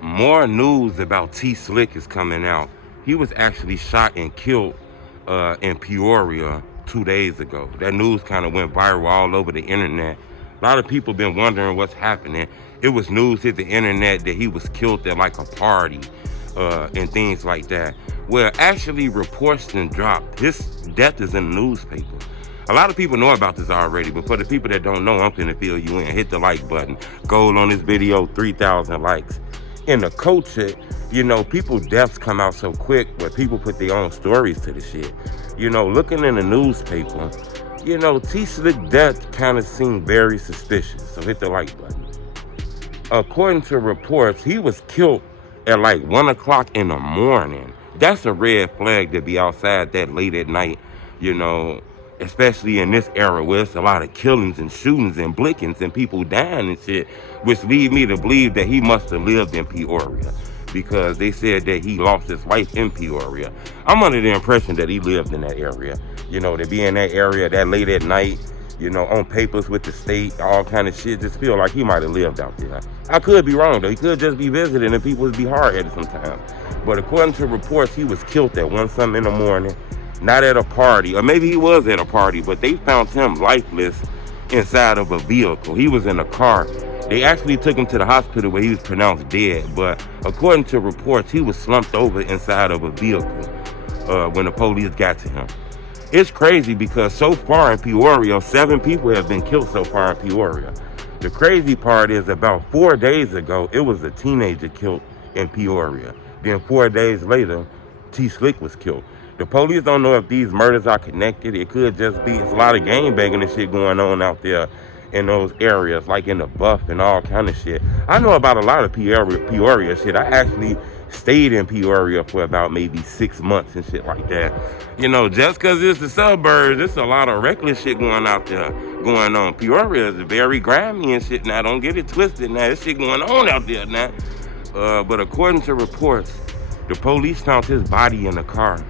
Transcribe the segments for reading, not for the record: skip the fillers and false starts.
More news about T Slick is coming out. He was actually shot and killed in Peoria 2 days ago. That news kind of went viral all over the internet. A lot of people been wondering what's happening. It was news hit the internet that he was killed at like a party and things like that. Well, actually, reports been dropped. His death is in the newspaper. A lot of people know about this already, but for the people that don't know, I'm finna fill you in. Hit the like button. Goal on this video, 3,000 likes. In the culture, people deaths come out so quick where people put their own stories to the shit. Looking in the newspaper, T Slick death kind of seemed very suspicious. So hit the like button. According to reports, he was killed at like 1 o'clock in the morning. That's a red flag to be outside that late at night, you know, especially in this era where it's a lot of killings and shootings and blickings and people dying and shit, which lead me to believe that he must have lived in Peoria because they said that he lost his life in Peoria. I'm under the impression that he lived in that area, to be in that area that late at night, on papers with the state, all kind of shit. Just feel like he might have lived out there. I could be wrong though. He could just be visiting and people would be hard-headed sometimes. But according to reports, he was killed at 1 something in the morning, not at a party, or maybe he was at a party, but they found him lifeless inside of a vehicle. He was in a car. They actually took him to the hospital where he was pronounced dead, but according to reports, he was slumped over inside of a vehicle when the police got to him. It's crazy because so far in Peoria, 7 people have been killed so far in Peoria. The crazy part is about 4 days ago, it was a teenager killed in Peoria. Then 4 days later, T Slick was killed. The police don't know if these murders are connected. It could just be, it's a lot of gang banging and shit going on out there in those areas, like in the Buff and all kind of shit. I know about a lot of Peoria shit. I actually stayed in Peoria for about maybe 6 months and shit like that. Just because it's the suburbs, there's a lot of reckless shit going out there going on. Peoria is very grimy and shit now. Don't get it twisted now. There's shit going on out there now. But according to reports, the police found his body in the car.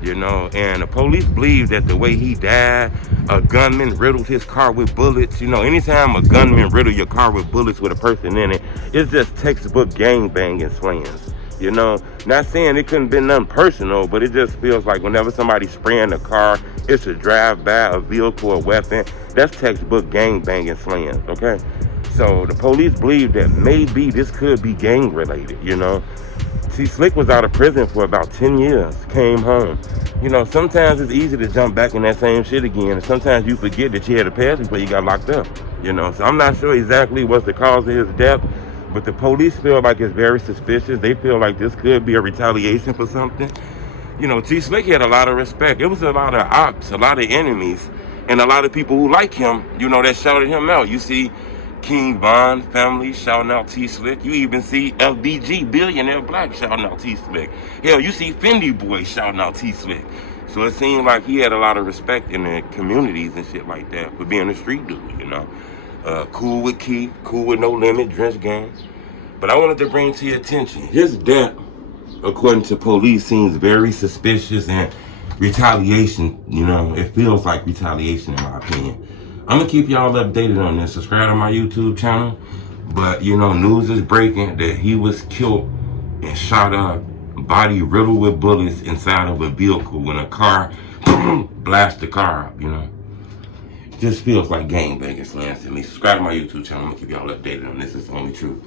And the police believe that the way he died, a gunman riddled his car with bullets. Anytime a gunman riddle your car with bullets with a person in it, it's just textbook gang banging slams. Not saying it couldn't been nothing personal, but it just feels like whenever somebody's spraying a car, it's a drive-by, a vehicle, a weapon. That's textbook gang banging slams, okay? So the police believe that maybe this could be gang related, T Slick was out of prison for about 10 years, came home. Sometimes it's easy to jump back in that same shit again, and sometimes you forget that you had a past before you got locked up, So I'm not sure exactly what's the cause of his death, but the police feel like it's very suspicious. They feel like this could be a retaliation for something. T Slick had a lot of respect. It was a lot of ops, a lot of enemies, and a lot of people who like him, that shouted him out. You see King Von family shouting out T Slick. You even see FBG, Billionaire Black, shouting out T Slick. Hell, you see Fendi Boy shouting out T Slick. So it seemed like he had a lot of respect in the communities and shit like that for being a street dude, Cool with Keith, cool with No Limit, Drench Gang. But I wanted to bring to your attention, his death, according to police, seems very suspicious and retaliation, it feels like retaliation in my opinion. I'm gonna keep y'all updated on this. Subscribe to my YouTube channel. But news is breaking that he was killed and shot up, body riddled with bullets inside of a vehicle when a car blasted the car up, Just feels like gangbanging slams to me. Subscribe to my YouTube channel. I'm gonna keep y'all updated on this. It's only true.